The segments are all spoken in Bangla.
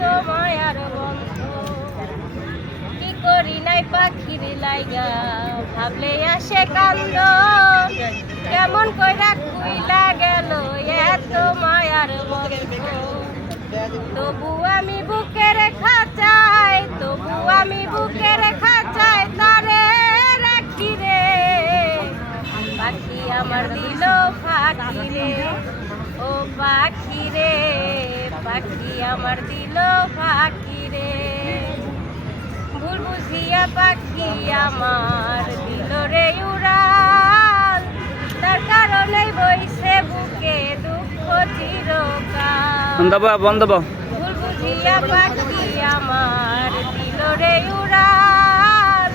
এত মায়ার বন্ধ কি করি নাই পাখির লাইগা ভাবলে আসে কান্দ কেমন কইরা খুইলা গেল এত মায়ার বন্ধ তবু আমি বুকের খাঁচাই তবু আমি বুকের খাঁচাই তারে রাখি রে পাখি আমার দিল ফাঁকি রে ও পাখি রে পাখি আমার দিল ফাঁকি রে ভুল বুঝিয়া পাখি আমার দিল রে উড়াল তার কারণে বইছে বুকে দুঃখ চিরকাল ভুল বুঝিয়া পাখি আমার দিল রে উড়াল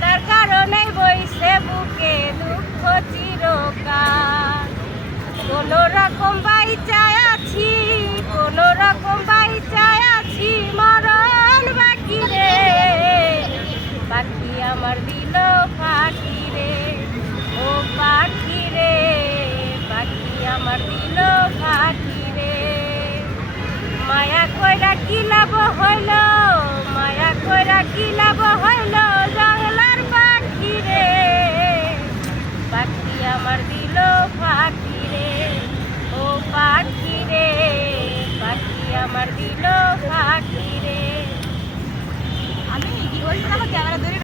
তার কারণে বইছে বুকে দুঃখ চিরকাল কোন রকম বাইচায় আছি কোন রকম বাইচায় আছি মরণ বাকি রে পাখি আমার দিল ফাঁকি রে ও পাখি রে পাখি আমার দিল ফাঁকি রে মায়া কইরা কি লাভ হইল মায়া কইরা কি লাভ হইল জঙ্গলার পাখি রে পাখি আমার দিল ফাঁকি রে ও পাখি রে পাখি আমার দিল ফাঁকি রে আমি কি বলছিলাম ক্যামেরা ধরে